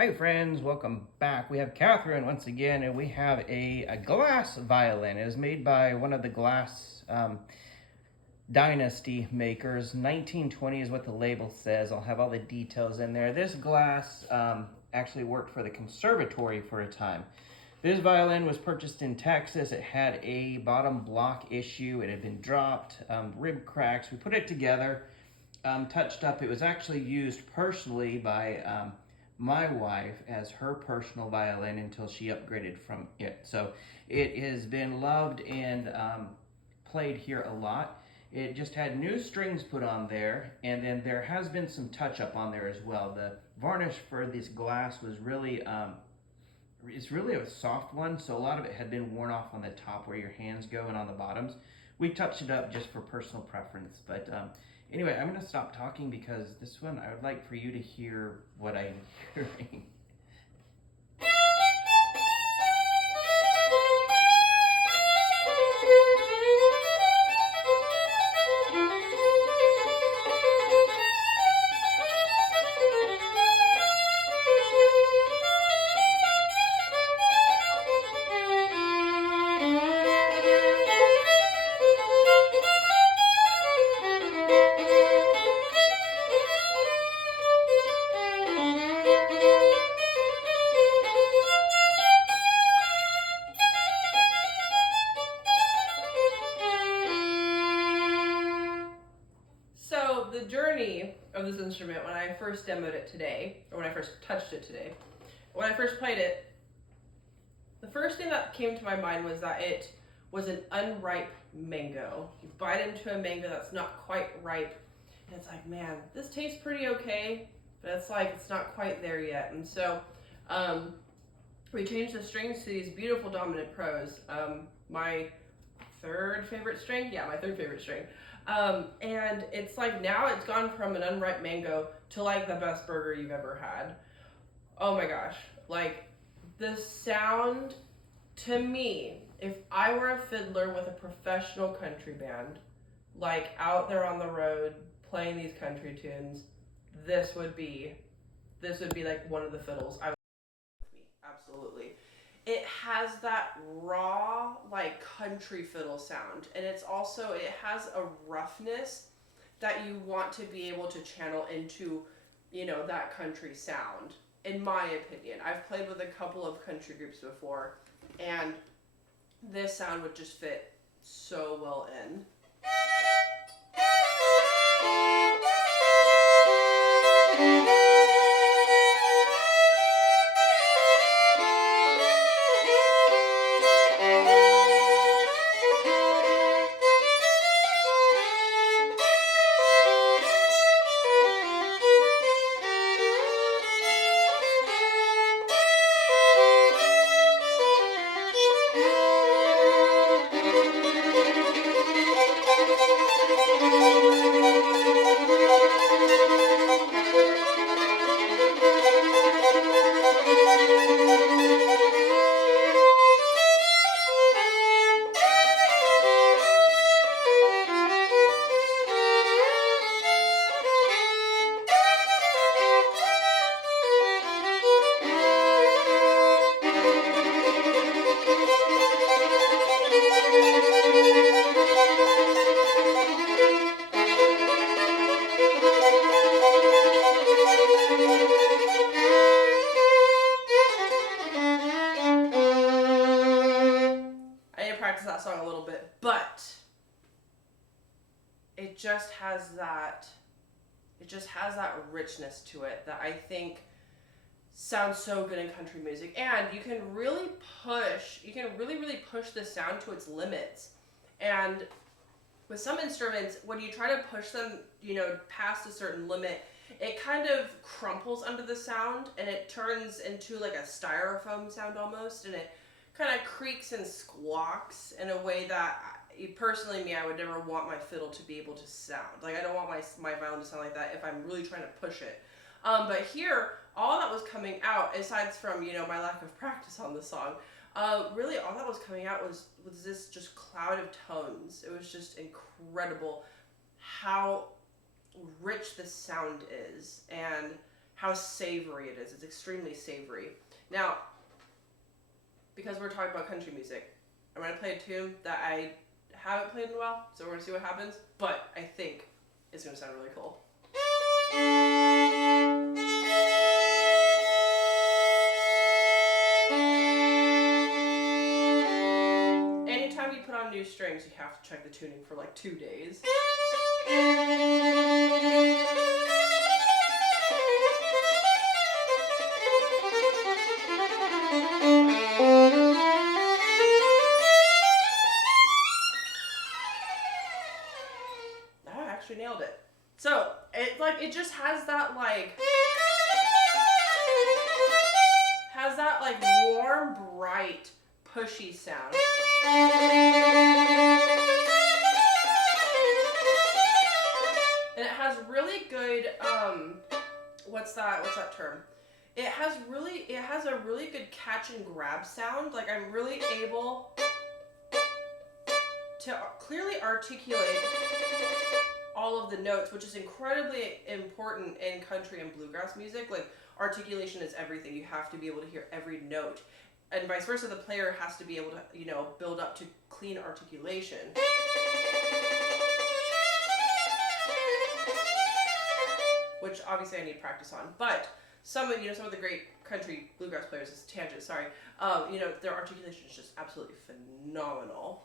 Hi friends, welcome back. We have Catherine once again, and we have a glass violin. It was made by one of the glass dynasty makers. 1920 is what the label says. I'll have all the details in there. This glass actually worked for the Conservatory for a time. This violin was purchased in Texas. It had a bottom block issue. It had been dropped, rib cracks. We put it together, touched up. It was actually used personally by my wife as her personal violin until she upgraded from it. So it has been loved and played here a lot. It just had new strings put on there, and then there has been some touch up on there as well. The varnish for this glass was really it's really a soft one, so a lot of it had been worn off on the top where your hands go and on the bottoms. We touched it up just for personal preference, but anyway, I'm going to stop talking because this one I would like for you to hear what I'm hearing. So the journey of this instrument, when I first demoed it today, or when I first touched it today, when I first played it, the first thing that came to my mind was that it was an unripe mango. You bite into a mango that's not quite ripe, and it's like, man, this tastes pretty okay, but it's like, it's not quite there yet. And so we changed the strings to these beautiful dominant pros. My third favorite string? Yeah, my third favorite string. And it's like now it's gone from an unripe mango to like the best burger you've ever had. Oh my gosh. Like the sound to me, if I were a fiddler with a professional country band, like out there on the road playing these country tunes, this would be like one of the fiddles I would with me. Absolutely. It has that raw like country fiddle sound, and it has a roughness that you want to be able to channel into, that country sound. In my opinion, I've played with a couple of country groups before, and this sound would just fit so well in. Practice that song a little bit, but it just has that richness to it that I think sounds so good in country music. And you can really push the sound to its limits. And with some instruments, when you try to push them, past a certain limit, it kind of crumples under the sound and it turns into like a styrofoam sound almost, and it kind of creaks and squawks in a way that personally I would never want my fiddle to be able to sound. Like I don't want my violin to sound like that if I'm really trying to push it. But here, all that was coming out, aside from my lack of practice on the song, really all that was coming out was this just cloud of tones. It was just incredible how rich the sound is and how savory it is. It's extremely savory. Now, because we're talking about country music, I'm going to play a tune that I haven't played in a while, so we're going to see what happens, but I think it's going to sound really cool. Anytime you put on new strings, you have to check the tuning for like 2 days. I actually nailed it. So it just has that warm, bright, pushy sound. And it has really good what's that term? It has a really good catch and grab sound. Like I'm really able to clearly articulate all of the notes, which is incredibly important in country and bluegrass music. Like articulation is everything. You have to be able to hear every note. And vice versa, the player has to be able to, build up to clean articulation. Which obviously I need practice on. But some of the great country bluegrass players, this is a tangent, sorry, their articulation is just absolutely phenomenal.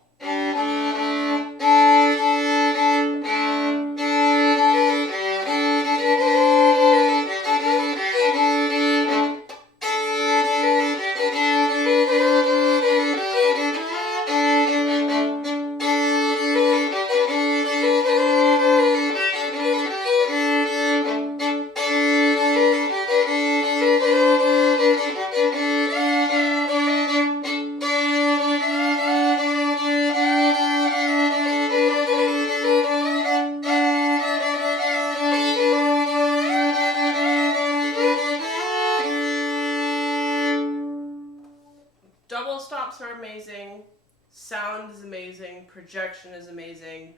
Double stops are amazing. Sound is amazing. Projection is amazing.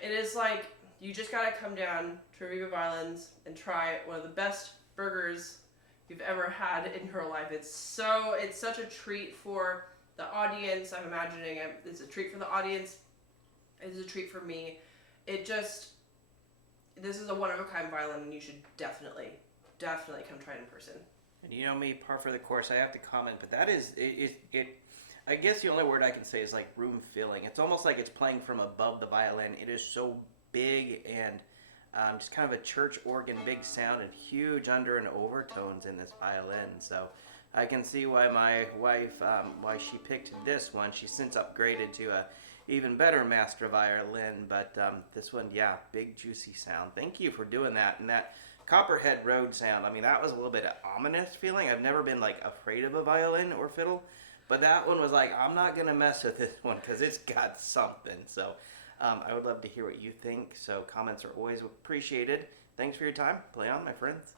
It is like you just gotta come down to Viva Violins and try one of the best burgers you've ever had in your life. It's such a treat for the audience. I'm imagining it's a treat for the audience. It's a treat for me. This is a one-of-a-kind violin, and you should definitely come try it in person. And you know me, par for the course, I have to comment, but that is, I guess the only word I can say is like room filling. It's almost like it's playing from above the violin. It is so big and just kind of a church organ, big sound, and huge under and overtones in this violin. So I can see why my wife, why she picked this one. She's since upgraded to a even better master violin, but this one, yeah, big juicy sound. Thank you for doing that. And that Copperhead Road sound, I mean, that was a little bit of ominous feeling. I've never been like afraid of a violin or fiddle, but that one was like, I'm not gonna mess with this one because it's got something. So I would love to hear what you think, so comments are always appreciated. Thanks for your time. Play on, my friends.